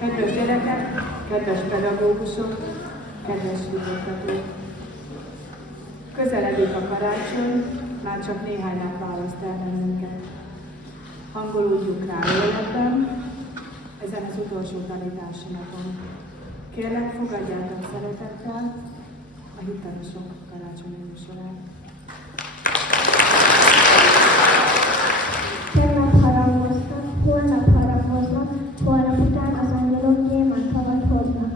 Kedves gyerekek, kedves pedagógusok, kedves hallgatók! Közeledik a karácsony, már csak néhány nap választ el bennünket. Hangolódjunk rá életben, ezen az utolsó tanítási napon. Kérlek, fogadjátok szeretettel a Hittanusok karácsonyi műsorát. Tegnap harangoztak, holnap harangoznak, holnap után az angyalok gyémánthavat hoznak.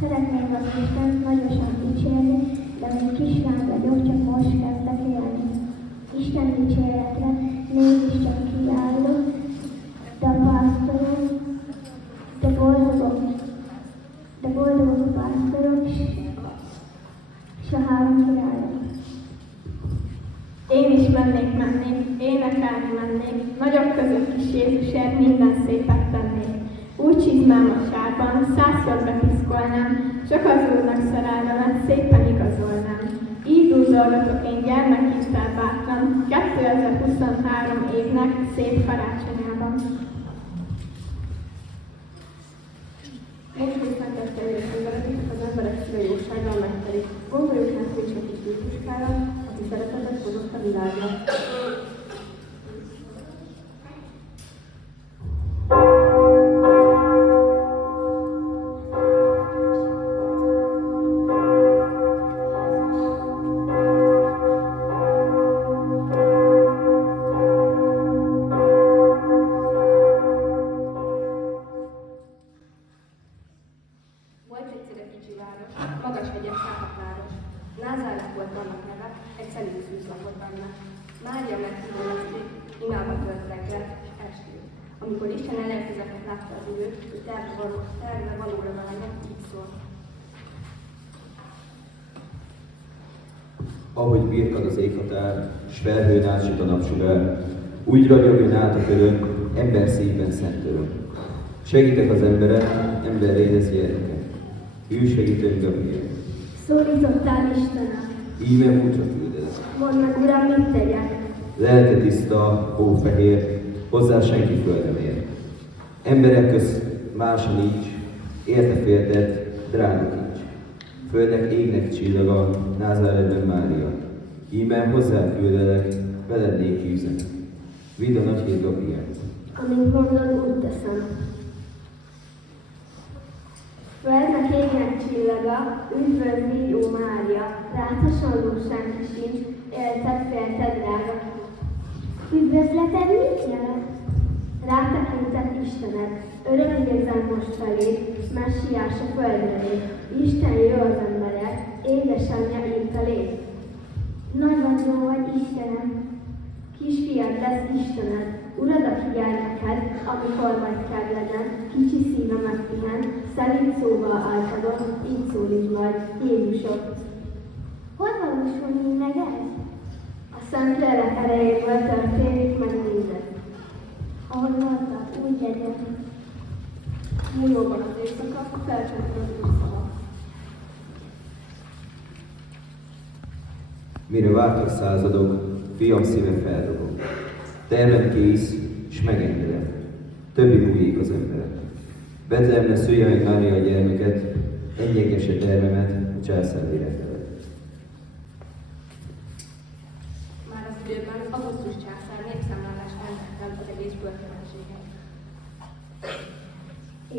Szeretnék az Istent nagyosan dicsérni, de még kislány vagyok, csak most kezdek élni. Isten dicséretre mégiscsak kiállok, de a pásztorok, de boldogok a pásztorok, s a három királyok. Én is mennék, énekelni mennék, nagyok között kis Jézusért minden szépet tennék. Úgy csizmám a sárban, 100-szor bepiszkolnám, csak az Úrnak szerelmemet szépen igazolnám. Így dúdolgatok én gyermekhintel bátran, 2023 évnek szép karácsonyában. Most viszont ezt elérkeződik, az emberek szíve jósággal megtelik. Gondoljuk meg Pécsek kis Jézuskára, aki szeretetet hozott a világra. Volt egyszer egy kicsi város, magas hegyes szállatváros. Názáret volt annak neve, egy szelíd szűz lakott benne. Mária megszólozték, imába tört reggelt és estét. Amikor Isten elérkezettet látta az időt, ő terve valóra vágyott, így szól. Ahogy birkad az éghatár, s felhőn átsüt a napsugár, úgy ragyogjon át a körön, ember szívben szent öröm. Segítek az emberek, ember édez gyermeket. Ő segítőn Gabriel. Szólítottál Istenem. Íme útra küldez. Mondd meg, Uram, mit tegyek? Lelke tiszta, hófehér, hozzá senki föl nem ér. Emberek köz mása nincs, érte féltett, drága kincs. Földnek égnek csillaga, Názáretben Mária. Íme hozzá küldelek, veled néki üzenet. Vidd a nagy hír Gabrielt. Amint mondod, úgy teszem. Földnek égnek csillaga, üdvözli, jó Mária, rád hasonló senki sincs, élted, félted, drága. Üdvözleted mit jelent? Rátekintett Istened, öröm érzem most feléd, messiás a földre lép. Isten jó az emberek, édesanyja én feléd. Nagy vagy jó vagy Istenem, kisfiad lesz Istened, urad a gyermeked, amikor majd kell legyen, kicsi szíve megpihen, szelíd szóval általad, így szólíts majd, Jézusok. Hol valósul meg ez? A Szent Lélek erejéből történik meg minden. Ahogy mondtad, úgy legyen. Múlóban az éjszaka, felcsöntül az Úr szava. Mire vártak századok, fiam szíve feldobom. Tervem kész, s megengedem. Többi múljék az emberek. Betlehemre szülje meg Mária a gyermeket, ennyegesse tervemet, a császár véletele. Már az időben Augustus császár népszámlálást rendettem az egész börtönösséget.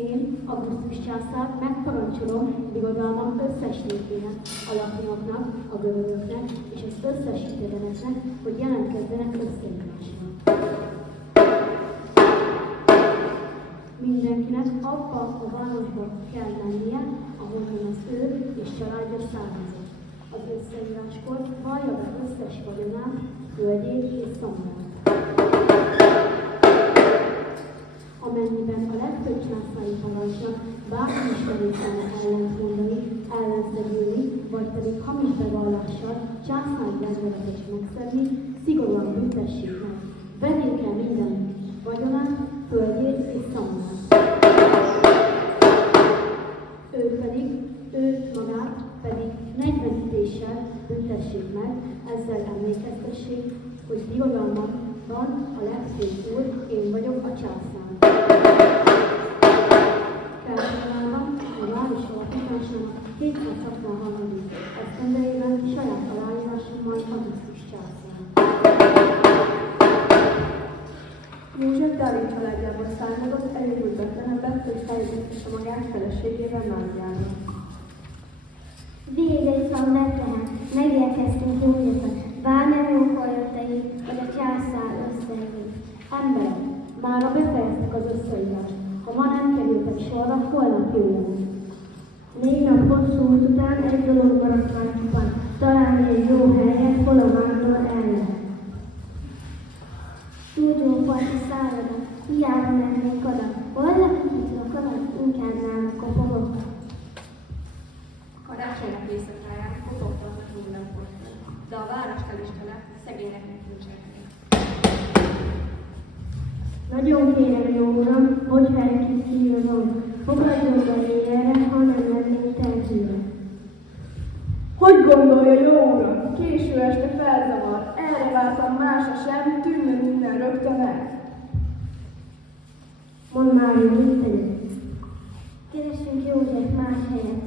Én, Augustus császár, megparancsolom birodalmam összes népének, a latinoknak, a görögöknek és az összes idegeneknek, hogy jelentkezzenek összeírásra. Mindenkinek abba a városba kell mennie, ahonnan az ő és családja származott. Az összeíráskor vallja be összes vagyonát, földjét és szamrát. Amennyiben a legfőbb császári parancsnak bármi istenészene ellentmondani, ellenszegülni, vagy pedig hamis bevallással császári rendeletet megszegni, szigorúan büntessék meg. Vegyék el minden vagyonát, földjét és szamrát. Őt magát pedig 40 ütéssel büntessék meg, ezzel emlékeztessék, hogy birodalmakban a legfőbb úr, én vagyok a császár. megmutatta magát feleségével Máriának. Vége itt van Betlehem, megérkeztünk Józsefet, bár nem jókor jöttek itt, hogy a császár összeérjünk. Emberek, mára befejeztek az összeírást. Ha ma nem kerültek sorra, holnap jöjjenek. 4 nap hosszú út után egy dolog maradt már csupán, találni egy jó helyet, hol a vándor el lehet. Túlgyóparti szálloda, hiába mennénk oda, hol lakítunk oda, inkább nálam kopogok. Karácsonynak éjszakáján kopogtatnak minden portán, de a város el is tele, szegényeknek nincsen hely. Nagyon kérem, jó uram, hogyha egy kis szíve van, fogadjon be éjjelre, ha nem lennénk terhűre. Hogy gondolja, jó uram? Késő este felzavar. Erre vártam másra sem, tűnjön minden rögtön el. Mondd már, hogy mit tegyek. Keresünk József más helyet.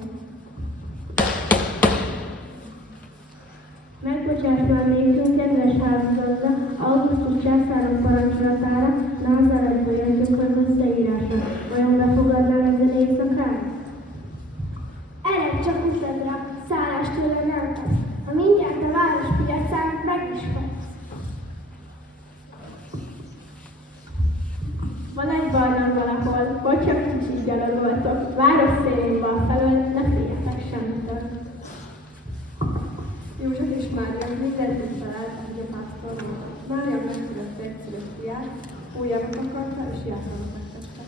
Megbocsáss már nékünk, kedves házgazda, Augustus császárok parancsolatára, Názáretből jöttünk az összeírásra. Vajon befogadnál ezen éjszakát? Ered csak utadra, szállást tőle nem tesz. Ha mindjárt a várospiacán meg is fogsz. Van egy barlang valahol, hogy csak kicsit gyalogoltok. Város szélén bal felől, ne féljetek semmitől. József és Mária mindent találtak, hogy a pásztor mondta. Mária megszülette egy szülött fiát, újjának akarta, és Jákob megtette.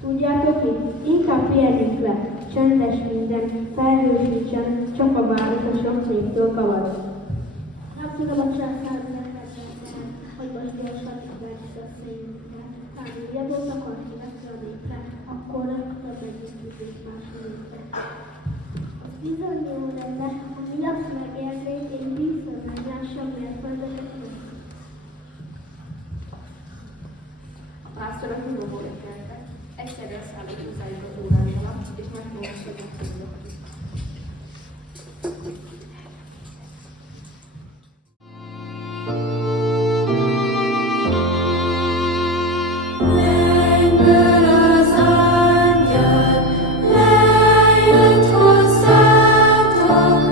Tudjátok mit? Inkább férjünk le, csendes minden, felhősítsen, csak a város a sok néptől kavad. Nem tudom a császárnak megcsinálni, hogy most gyorsan megverjük a szénünkre. Hát újabbot akarni veszre a népre, akkor rögtön megnyitjuk más népre. Az bizony jó lenne, ha mi azt megérnék, én vízből meglássam mérföldeket. A pásztorok nyugodból keltek, egyszerre szállott hozzájuk az órán alatt, és megmondásodnak tudnak. Lejött hozzátok,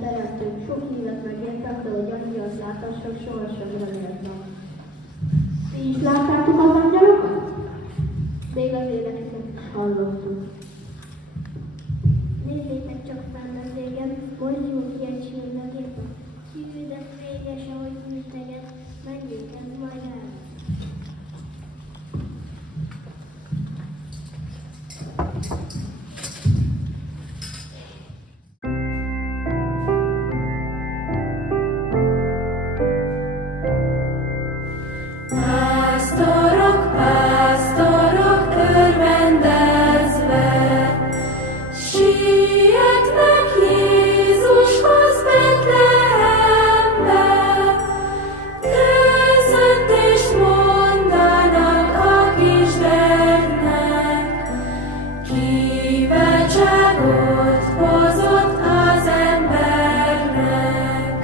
teremtőnk sok évet megértette, hogy annyiat láthassak, sohasem reméltem. Ti is láttátok az angyalokat? Még az életüket is hallottuk. Nézzétek csak fenn az égen, mozdul ki egy csillagépa. Szívű, de fényes, ahogy integet, menjünk, ez majd el. Pásztorok, pásztorok örvendezve, sietnek Jézushoz Betlehembe, köszöntést mondanak a kisgyermeknek, kiváltságot hozott az embernek.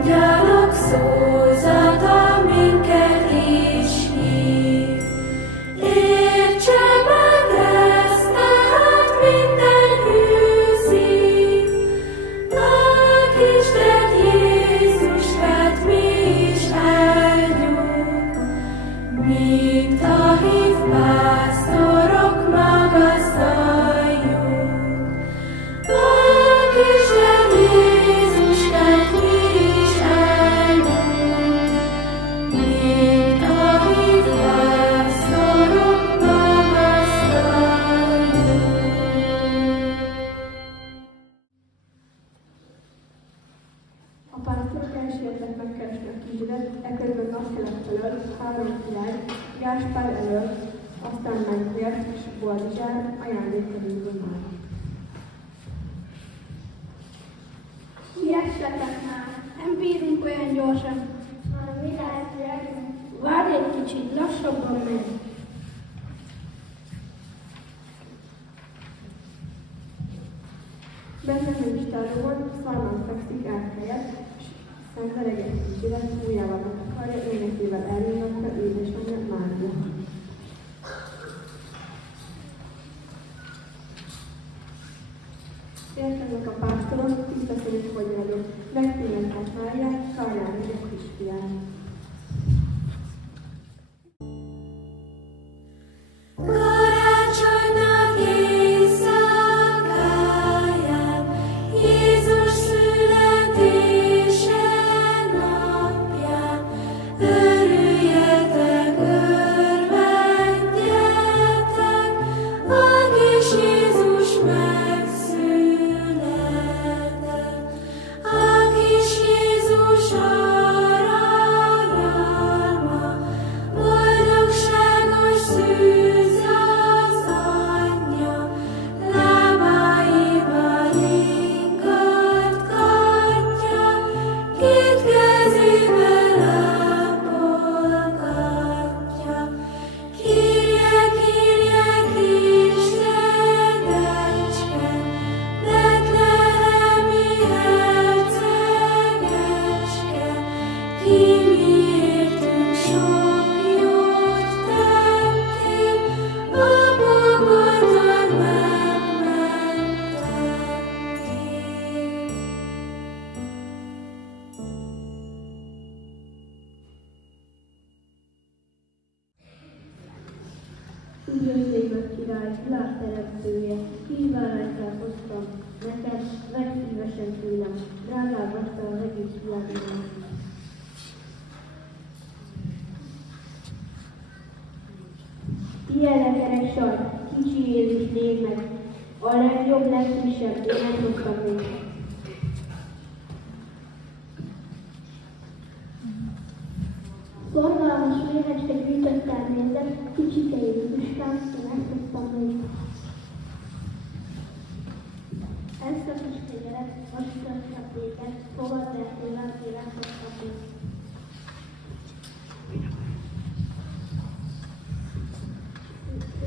Angyalok szózata minket is hív, értse meg ezt tehát minden hű szív. A kisgyerek Jézuskát mi is áldjuk, mint a hív pásztorok magasztaljuk. A kisgyerek Jézuskát mi is áldjuk, mint a hív pásztorok magasztaljuk. A pásztorok elsiettek megkeresni a kisgyereket, eközben napkelet felől 3 király, Gáspár elől, aztán Mentér és Boldizsár ajándékkodózó már. Siessetek már, nem bírunk olyan gyorsan. Mi lehet, várj egy kicsit, lassabban megy. Betlehem istálóban szalmán fekszik át helyett, és szenvedeg egy kisgyerek újjával megtakarja, énekével elringatta édesanyja Mária. Érkeznek a pásztorok, tisztességes hogy vagyok, megpillanták Máriát, karján egy kisfiát. Karácsonynak éjszakáján, Jézus születése napján, örüljetek, örvendjetek, a kis Jézus megszületett. A kis Jézus aranyalma, boldogságos szűz az anyja, lábaival ingatgatja, két kezével ápolgatja. Kérje, kérje, kisdedecske, betlehemi hercegecske, ki miértünk sok jót tettél, a pokoltól megmentettél. Üdvözlégy király, világ teremtője, kisbáránykát hoztam neked, vedd szívesen tőlem, drágább adta az egész világban. Ilyen kerek sajt, kicsi Jézus légy meg, a legjobb, legfrissebb, én ezt hoztam néked. Szorgalmas méhecske gyűjtöttel nézett, kicsike Jézuskám, én ezt hoztam néked. Ezt a kis gyerek, most töltve téged, fogadd el tőlem, én ezt hoztam néked.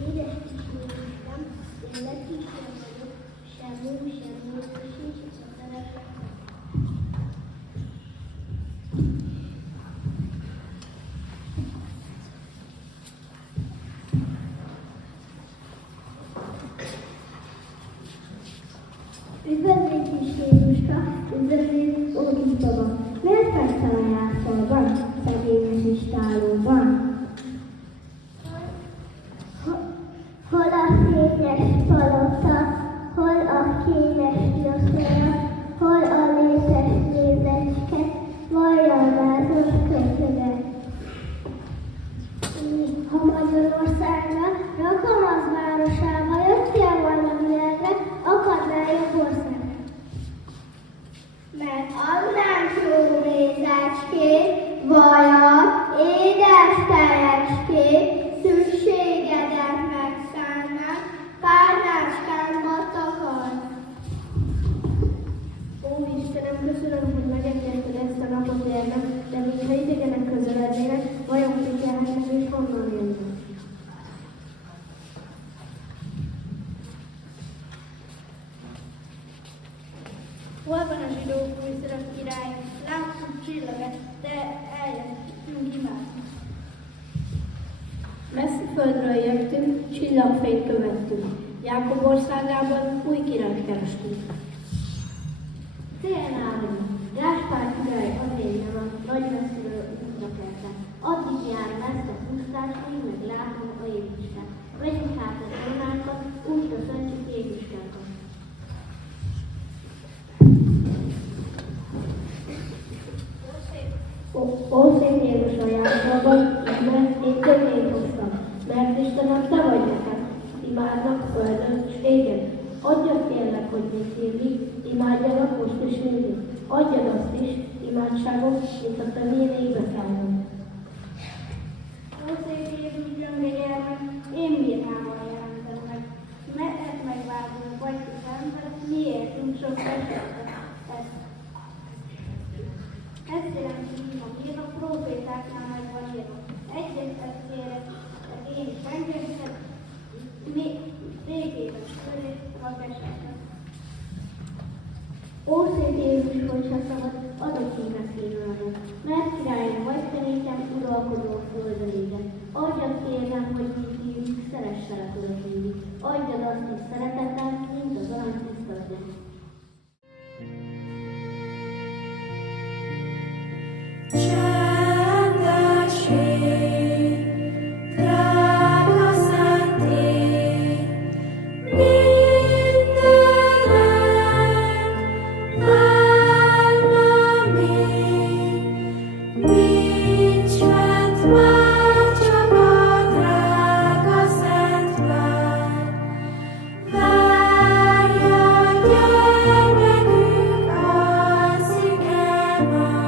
Édes kis Jézuskám, én legkisebb vagyok, sem múl, sem múl, sincs a szeretet. Üdvözlét, ó kis baba, miért fekszel a jászolban, szegényes istálóban? Hol a széles palota, hol a kényes gyógyszer, hol a léces lézecske, vajon vázos kötöge? Ha Magyarországra, Rakamassz városába jöttél volna világra, akadnál jobb országra. Mert az nem jó lézecskét, vajat, édes telecskét, szükségedet megszállnak, párnácskánba takar. Ó, Istenem, köszönöm, hogy megengedted ezt a napot érnem, de mintha idegenek közelednének, vajon figyelhetnek és honnan jönnek? Hol van a zsidók újszülött király? Láttuk csillagot, de eljöttünk imádni. Messzi földről jöttünk, csillagfényt követtünk. Jákob országában új királyt kerestünk. Félnálom, Gáspár király azért nem a nagy messziről útra kelte. Addig járom ezt a pusztát, míg meg látom a Jézustát. Vegyünk hát a trónánkat, úgy köszöntjük Jézustákat. Ó, szép Jézus a jászolban, mert én könnyét hoztam, mert Istenem, te vagy nekem, imádnak földön és égen. Adjad kérlek, hogy még évig, imádjanak most és mindig. Adjad azt is, imádságom, mint a te miénékbe kellene. Ó, szép Jézus gyöngégyermek, én bírnával jelentem meg. Mert megváltunk vagytok ember, miértünk sok esetet. Ezt jelenti, hogy a prófétáknál meg van írva. Egyet kérek, én is engedhetem, végébe köré a esetet. Ó, szép Jézus, hogyha szabad, adok hívnek színvonalon. Mert királyom vagy te nékem, uralkodó földön égen. Adjad kérlem, hogy mit hívjuk, szeresselek oda hívni. Adjad azt is szeretettel, mint az arany tisztatja. Csendesség, drága szentély, mindenek álma még, nincs fent már csak a drága szent vár. Várja gyermekük alszik el már.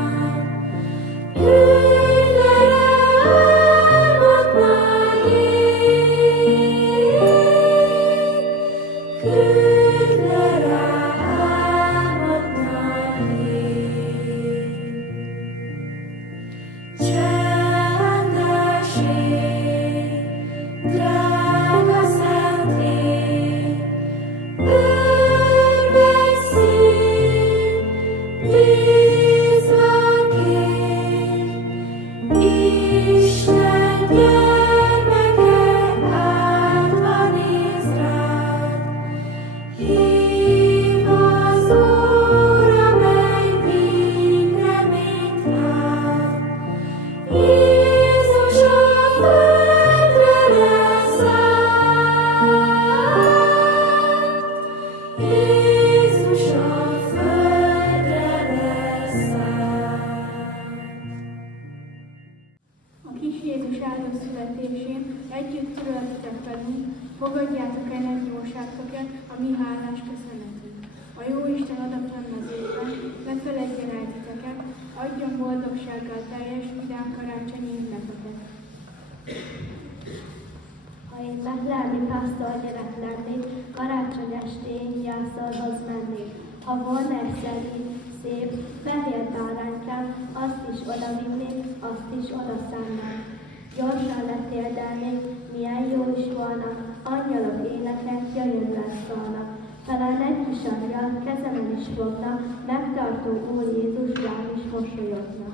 Isten gyermeke átva néz rád, hív az Úr, amely még reményt lát. Jézus a földre leszállt, Jézus a földre leszállt. A kis Jézus áldott születésén együtt töröltetek velünk, fogadjátok el egy jóságtokat, a mi hálás köszönetünk. A Jóisten adatlan mezőben ne feledjen el titeket, adjon boldogsággal teljes, vidám karácsonyi ünnepeket. Ha én meglelni pásztor gyerek lennék, karácsony estén jászolhoz mennék. Ha volna egy szerint, szép, fehér báránykám, azt is oda vinném, azt is oda szánnám. Gyorsan letérdelnék, milyen jó is volna, angyalok énekek gyönyörűen szólnak. Talán egy kis angyal kezemen is fogna, megtartó Úr Jézus rám is mosolyogna.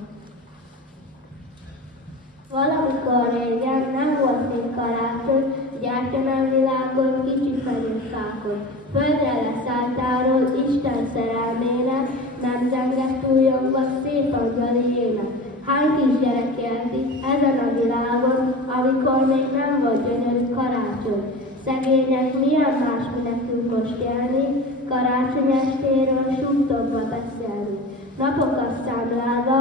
Valamikor régen nem volt még karácsony, gyertya nem világon, kicsi fenyő fákon. Földre leszálltáról Isten szerelmének, nem zengett újongva szép angyali ének. Hány kisgyerek élti ezen a világon, amikor még nem volt gyönyörű karácsony. Szegények milyen más, mi nekünk most élni, karácsony estéről suttogva beszélni. Napokat számlálva,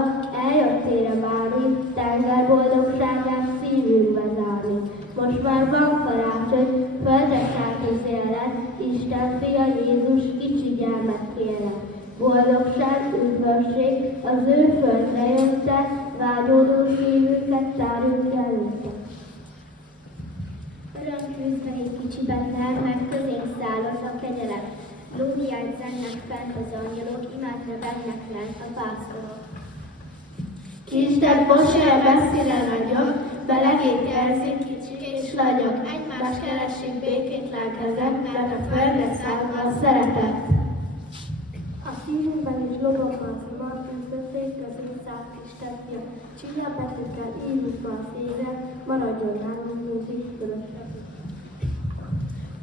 eljöttére várni, tenger boldogságát szívünkbe zárni. Most már van karácsony, földre szállt az élet, Isten fia Jézus kicsi gyermekkére. Boldogság, üdvösség, az ő földre jötte, vágyódó szívünket tárjuk előtte. Örömküzdve egy kicsi Betlehem, meg közén szállos a kegyelem. Lóriát zennek fent az angyalok, imádra bennek lent a pásztorok. Kisdek bosája messzire nagyok, belegét érzik kicsik és nagyok. Egymás keresik békét lelkezek, mert a földre szállva a szeretet. A szívünkben is lobogva az ima, üzdötték közé szállt kis tetja. Csillag betűkkel írjuk a szézet, maradjon ránk mindig fölötte.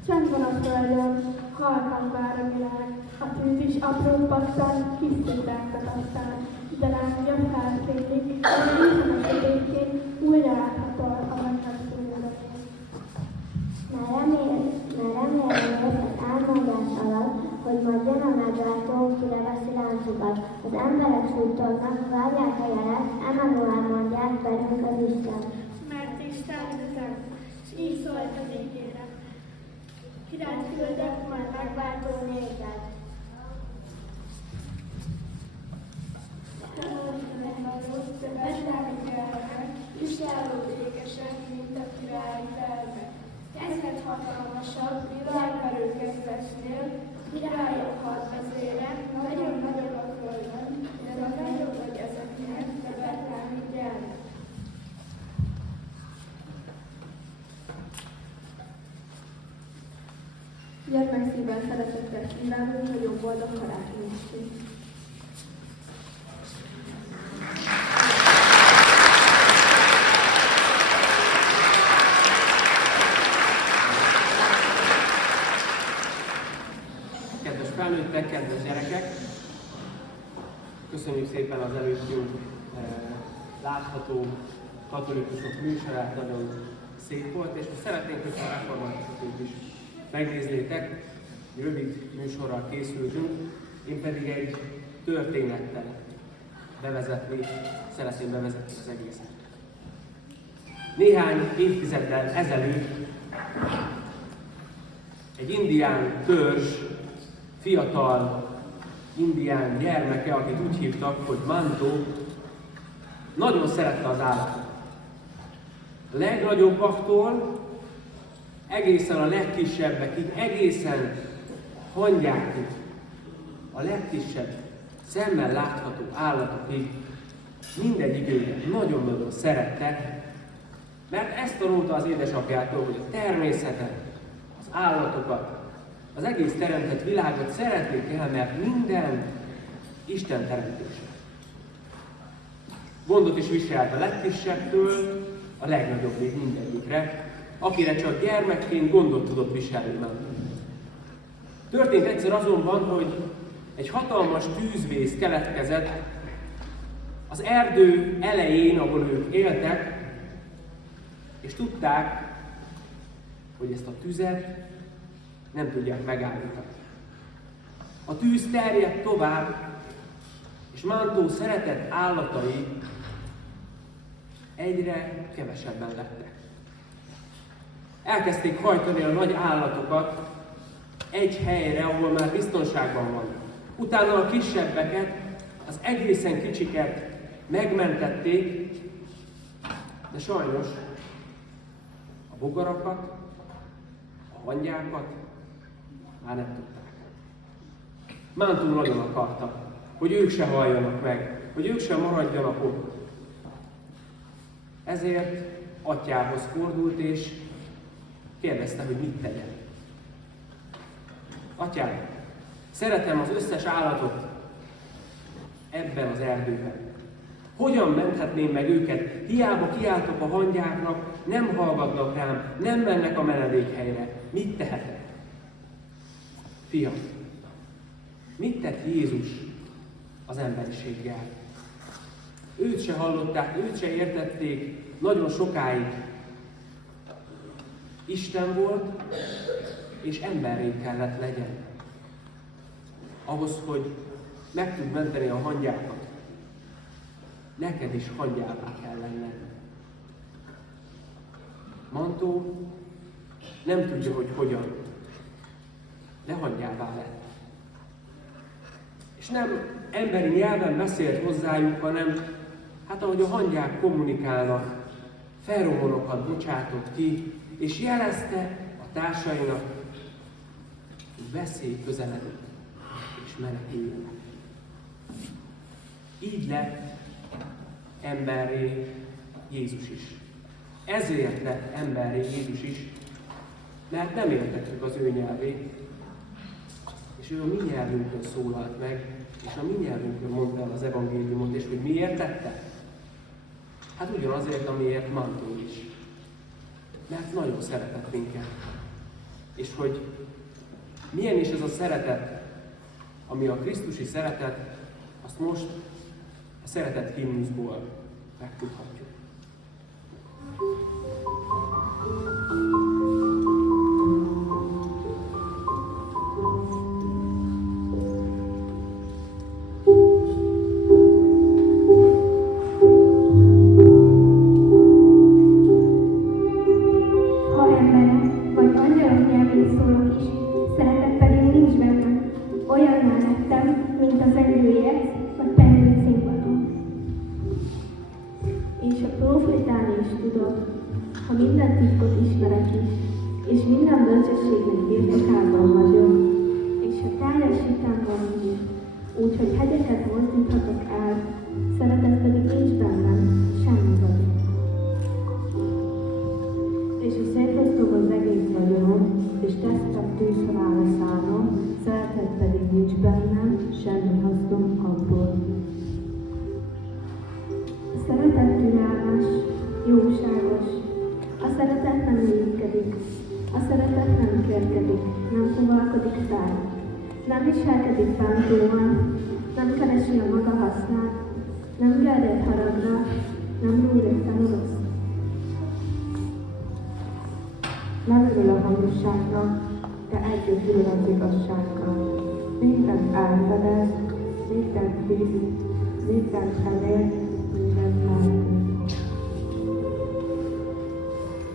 Csend van a földön, halkan vár a világ, a tűz is apró pattan, kis szikrákat aztán, de látja felfénylik, és nézem a sötétjén, újra látható a mennek színűzetén. Mert remélem az álmodás alatt, hogy majd jön a meglátó, kire veszi láncokat. Az emberek suttognak, várják a jelet, emelően mondják velünk az Isten. Mert Isten üzem, s így szólt az égére. Királyt küldök, majd megváltó nézed. Betlehem gyermek, viselő békesen, mint a királyi felmek. Kezdet hatalmasabb, világverő kezdesnél, királyok hadvezére, nagyon nagyobb a földön, de a nagyobb vagy ezeknek, de betlehemi gyermek. Gyermekszívvel szeretettel kívánunk, nagyon boldog karácsonyestét! Kedves felnőttek, kedves gyerekek! Köszönjük szépen az előttünk látható katolikusok műsorát, nagyon szép volt, és most szeretnénk, hogy a reformátusok is megnézzétek, rövid műsorral készültünk, én pedig egy történettel szeretném bevezetni az egészet. Néhány évtizeddel ezelőtt egy indián törzs fiatal indián gyermeke, akit úgy hívtak, hogy Manto, nagyon szerette az állatot. A legnagyobbaktól egészen a legkisebbekig, egészen hangyákig, a legkisebb szemmel látható állatokig mindegyik őket nagyon-nagyon szerette, mert ezt tanulta az édesapjától, hogy a természetet, az állatokat, az egész teremtett világot szeretni kell, mert minden Isten teremtése. Gondot is viselt a legkisebbtől a legnagyobbig mindegyikre, akire csak gyermekként gondot tudott viselni meg. Történt egyszer azonban, hogy egy hatalmas tűzvész keletkezett az erdő elején, ahol ők éltek, és tudták, hogy ezt a tüzet nem tudják megállítani. A tűz terjedt tovább, és Manto szeretett állatai egyre kevesebben lettek. Elkezdték hajtani a nagy állatokat egy helyre, ahol már biztonságban vannak. Utána a kisebbeket, az egészen kicsiket megmentették, de sajnos a bogarakat, a hangyákat már nem tudták. Manto nagyon akarta, hogy ők se halljanak meg, hogy ők se maradjanak ott. Ezért atyához fordult és kérdezte, hogy mit tegyen. Atyám, szeretem az összes állatot ebben az erdőben. Hogyan menthetném meg őket? Hiába kiáltok a hangyáknak, nem hallgatnak rám, nem mennek a menedékhelyre. Mit tehetek? Fiam, mit tett Jézus az emberiséggel. Őt se hallották, őt se értették nagyon sokáig. Isten volt, és emberré kellett legyen. Ahhoz, hogy meg tud menteni a hangyákat, neked is hangyává kell lenned. Mantó nem tudja, hogy hogyan, de hangyává lett. És nem emberi nyelven beszélt hozzájuk, hanem hát ahogy a hangyák kommunikálnak, feromonokat bocsátott ki, és jelezte a társainak, hogy veszély közeledik, és meneküljenek. Így lett emberré Jézus is. Ezért lett emberré Jézus is, mert nem értettük az ő nyelvét, és ő a mi nyelvünkön szólalt meg, és a mi nyelvünkön mondta el az evangéliumot, és hogy miért tette? Hát ugyanazért, amiért Mantó is. Mert nagyon szeretett minket. És hogy milyen is ez a szeretet, ami a krisztusi szeretet, azt most a szeretet himnuszból megtudhatjuk. Ha minden titkot ismerek is, és minden bölcsességnek birtokában vagyok, és ha teljes hitem van is, úgyhogy hegyeket mozdíthatok el, szeretet pedig nincs bennem, semmi vagy. És ha szétosztom az egész vagyonom, és tesztek tűzhalára szállom, szeretet pedig nincs bennem, semmi hasznom abból. A szeretet türelmes, jóságos. A szeretet nem irigykedik, a szeretet nem kérkedik, nem fogalkodik fel, nem viselkedik bántóan, nem keresi a maga hasznát, nem gerjed haragra, nem rúgja fel rossz. Nem örül a hangosságnak, de együtt ül az igazsággal. Mindent elfedez, mindent hisz, mindent felér, mindent lelkül.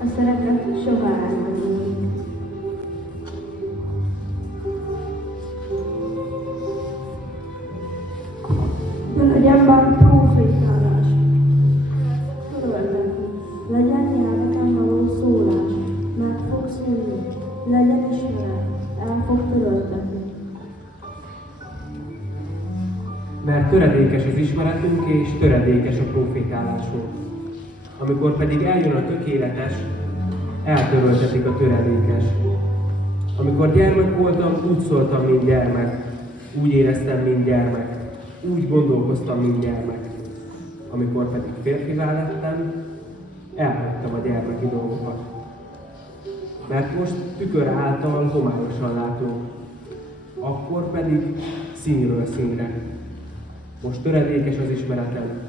A szeretet soha elmegyünk. De legyen bár profétálás, töröltetni, legyen nyelveken való szólás, meg fog szűnni, legyen ismeret, el fog töröltetni. Mert töredékes az ismeretünk, és töredékes a profétálásunk. Amikor pedig eljön a tökéletes, eltöröltetik a töredékes. Amikor gyermek voltam, úgy szóltam, mint gyermek, úgy éreztem, mint gyermek, úgy gondolkoztam, mint gyermek. Amikor pedig férfivá lettem, elhagytam a gyermeki dolgokat. Mert most tükör által homályosan látom, akkor pedig színről színre. Most töredékes az ismeretem,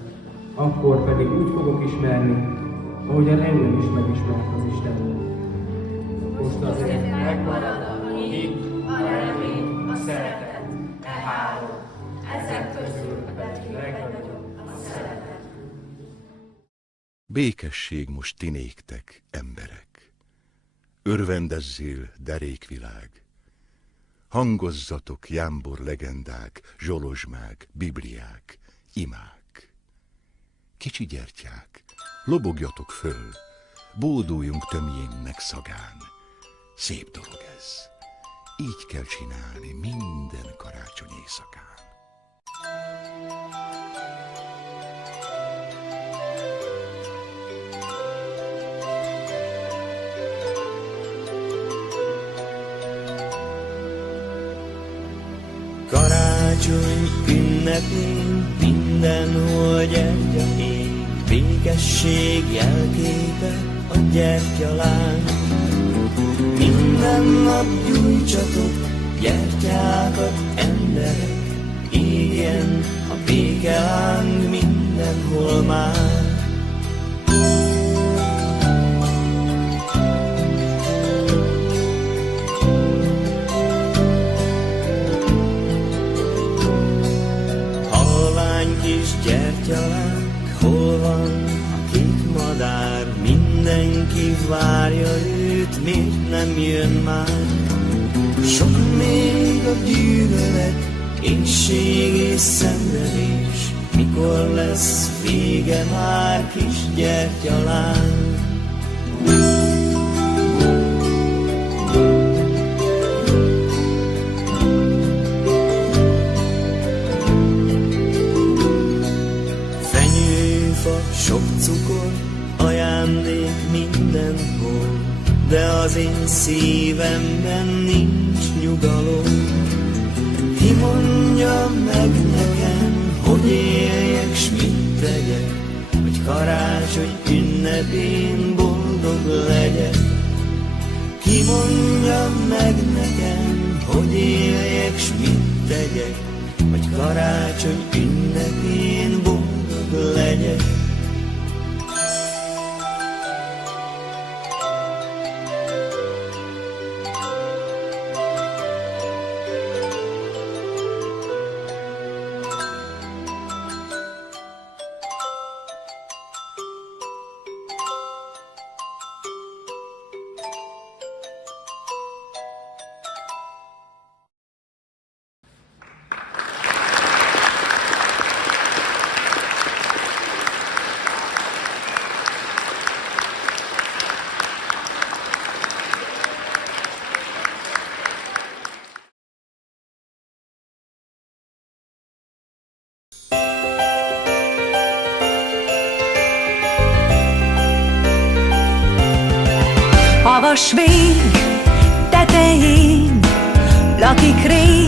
akkor pedig úgy fogok ismerni, ahogyan engem is megismert az Isten. Most azért megmarad a hit, a remény, a szeretet, e három. Ezek közül pedig legnagyobb a szeretet. Békesség most ti néktek, emberek. Örvendezzél, derékvilág. Hangozzatok, jámbor legendák, zsolozsmák, bibliák, imák. Kicsi gyertyák, lobogjatok föl, bóduljunk tömjénnek szagán. Szép dolog ez. Így kell csinálni minden karácsony éjszakán. Karácsony ünnepén mindenhol gyertya ég, békesség jelképe a gyertyaláng. Minden nap gyújtsatok gyertyákat, emberek, égjen a békeláng mindenhol már. Halvány kis gyertyalánk, hol van a kék madár? Mindenki várja őt, miért nem jön már? Sok még a gyűlölet, éhség és szenvedés, mikor lesz vége már, kis gyertyalánk? Fenyőfa, sok cukor, ajándék mindenhol, de az én szívemben nincs nyugalom. Ki mondja meg nekem, hogy éljek, s mit tegyek, hogy karácsony ünnepén boldog legyek? Ki mondja meg nekem, hogy éljek, s mit tegyek, hogy karácsony ünnepén boldog legyek? Havas vég tetején lakik rég